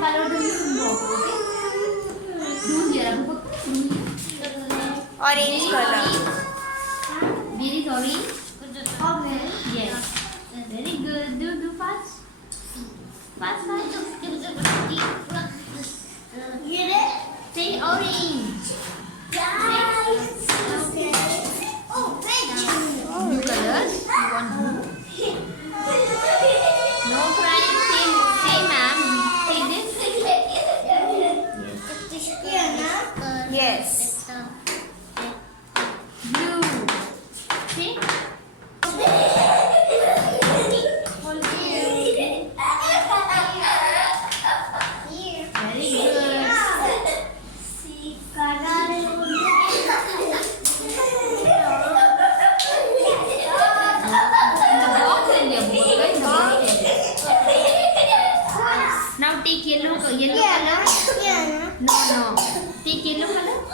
color the missing box, okay? Blue here, Orange color. Where is orange? Okay. Yes. Very good. Do fast. Fast. Say orange. Blue color. You want blue? No crying. Say ma'am. Say this. Yes. Blue. See? Very good. Now take yellow color. No. Take yellow color.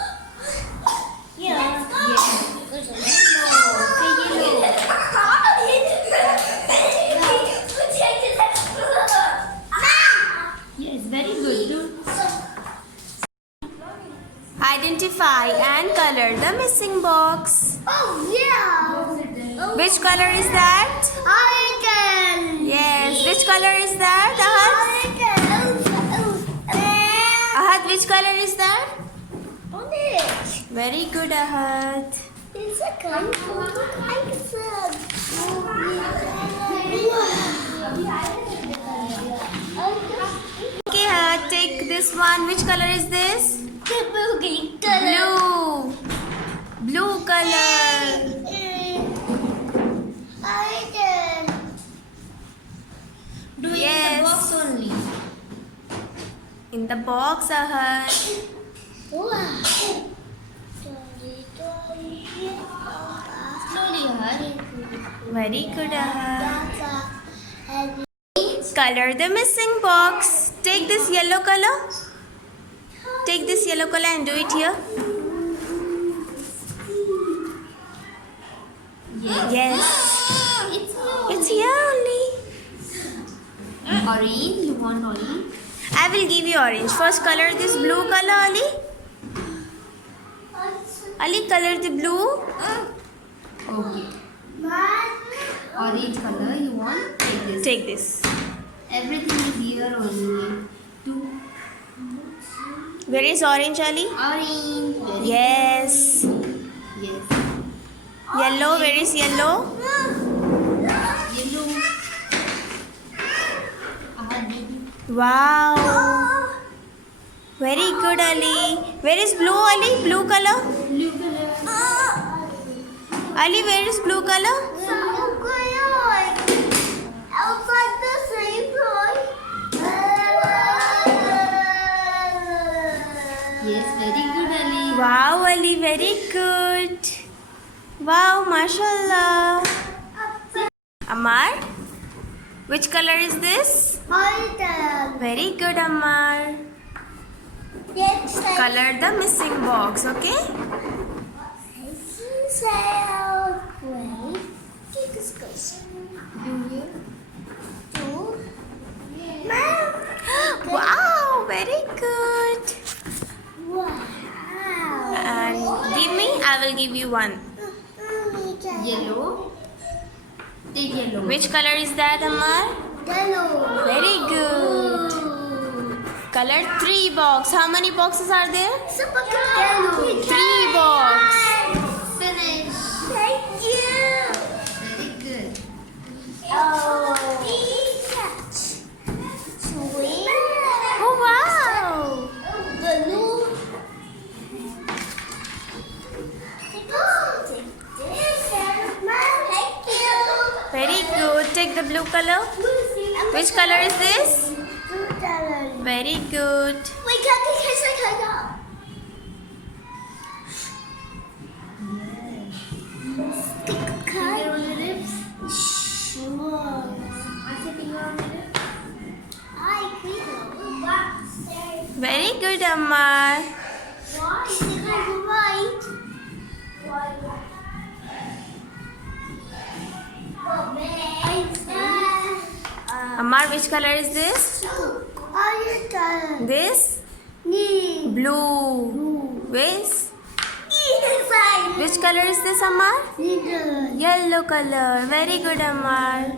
Yes. Take yellow. Yes, very good. Do. Identify and color the missing box. Which color is that? Yes. Which color is that, Ahad? Ahad, which color is that? Very good, Ahad. Okay, Ahad, take this one. Which color is this? Blue. Blue color. Do it Yes. in the box only. In the box, Ahad. Slowly, Ahad. Very good, Ahad. Color the missing box. Take this yellow color. Take this yellow color and do it here. Yes. It's here only. Orange, you want orange? I will give you orange. First color this blue color, Ali. Ali, color the blue. Okay. Orange color, you want? Take this. Take this. Everything is here only. Two. Where is orange, Ali? Orange. Very Yes. good. Yes. Yellow, where is yellow? Yellow. Ahad, baby. Wow. Very good, Ali. Where is blue, Ali? Blue color? Blue color. Ali, where is blue color? Yes, very good, Ali. Wow, Ali, very good. Wow, mashallah. Amar, which color is this? Very good, Amar. Color the missing box, okay? Wow, very good. And give me, I will give you one. Yellow. Take yellow. Which color is that, Amar? Very good. Color 3 box. How many boxes are there? 3 box. Finish. Thank you. Very good. Oh, wow. Very good. Take the blue color. Which color is this? Very good. Finger on the lips. Finger on the lips. Very good, Ammar. Ammar, which color is this? This? Blue. This? Which color is this, Ammar? Yellow color. Very good, Ammar.